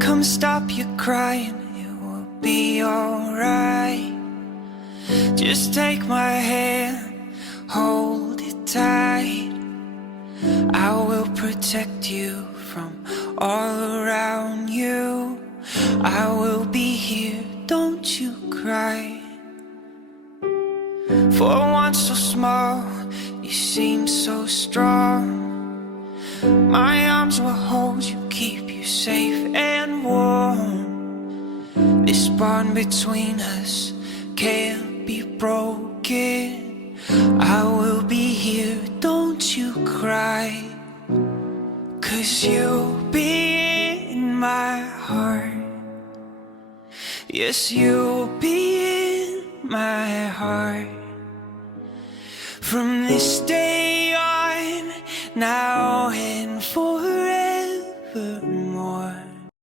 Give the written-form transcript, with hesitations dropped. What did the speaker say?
Come stop your crying, it will be alright. Just take my hand, hold it tight. I will protect you from all around you. I will be here, don't you cry. For one so small, you seem so strong. My arms will hold you, keep you safe and warm. This bond between us can't be broken. I will be here, don't you cry. 'Cause you'll be in my heart. Yes, you'll be in my heart. From this day on, now and forever.